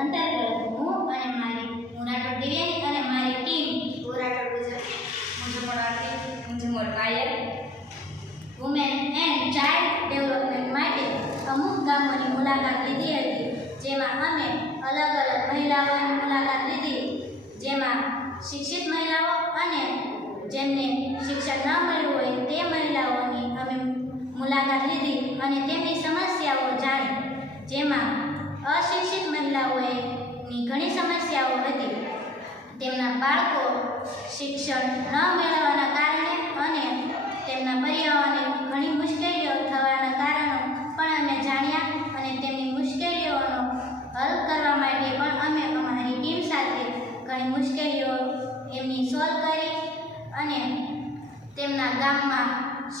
અંતર્ગત હું અને મારી રાઠોડ દિવ્યાની અને મારી ટીમ રાઠોડ ગુજરાત મુજબ આરતી મુજબ Payal women and child development માટે અમુક ગામોની મુલાકાત લીધી હતી, જેમાં અમે અલગ અલગ મહિલાઓની મુલાકાત લીધી, જેમાં શિક્ષિત મહિલાઓ અને જેમને શિક્ષણ ન મળ્યું હોય તે મહિલાઓની અમે મુલાકાત લીધી અને તેમની સમસ્યાઓ જાણી, જેમાં અશિક્ષિત મહિલાઓની ઘણી સમસ્યાઓ હતી. તેમના બાળકો શિક્ષણ ન મેળવવાના કારણે અને તેમના પરિવારોને ઘણી મુશ્કેલીઓ થવાના કારણો પણ અમે જાણ્યા અને તેમની મુશ્કેલીઓનો હલ કરવા માટે પણ અમે અમારી ટીમ સાથે ઘણી મુશ્કેલીઓ એમની સોલ્વ કરી અને તેમના ગામમાં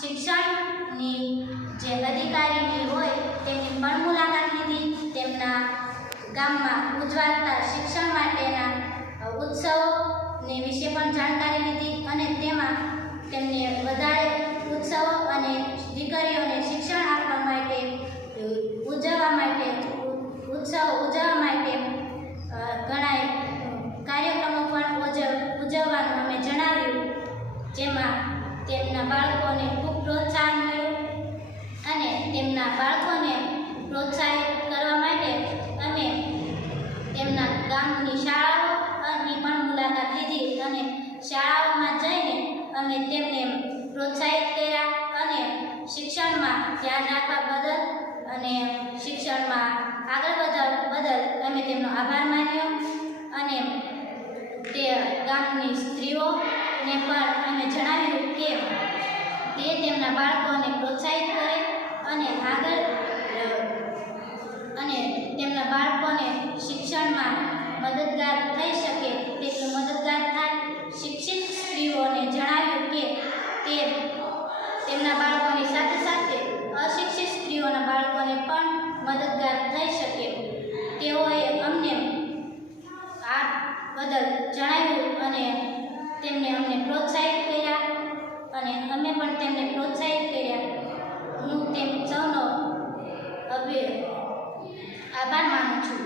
શિક્ષણની જે અધિકારીની હોય તેમની પણ મુલાકાત લીધી. તેમના ગામમાં ઉજવાતા શિક્ષણ માટેના ઉત્સવોની વિશે પણ જાણકારી લીધી અને તેમાં તેમને વધારે ઉત્સવો અને દીકરીઓને શિક્ષણ આપવા માટે ઉત્સવો ઉજવવા માટે ઘણા કાર્યક્રમો પણ ઉજવવાનું અમે જણાવ્યું, જેમાં તેમના બાળકોને ખૂબ પ્રોત્સાહન મળ્યું અને તેમના બાળકોને પ્રોત્સાહિત કરવા માટે અમે તેમના ગામની શાળાઓની પણ મુલાકાત લીધી અને શાળાઓમાં જઈને અમે તેમને પ્રોત્સાહિત કર્યા અને શિક્ષણમાં ધ્યાન રાખવા બદલ અને શિક્ષણમાં આગળ વધવા બદલ અમે તેમનો આભાર માન્યો અને તે ગામની સ્ત્રીઓને પણ અમે જણાવ્યું કે તે તેમના બાળકોને પ્રોત્સાહિત કરે અને આગળ અને તેમના બાળકોને શિક્ષણમાં મદદગાર થઈ શકે તેટલું મદદગાર થાય. શિક્ષિત સ્ત્રીઓને જણાવ્યું કે તે તેમના બાળકોની સાથે સાથે અશિક્ષિત સ્ત્રીઓના બાળકોને પણ મદદગાર થઈ શકે. તેઓએ અમને આ બદલ જણાવ્યું અને અમને પ્રોત્સાહિત કર્યા અને અમે પણ તેમને પ્રોત્સાહિત કર્યા. હું તેમ સૌનો આભાર માનું છું.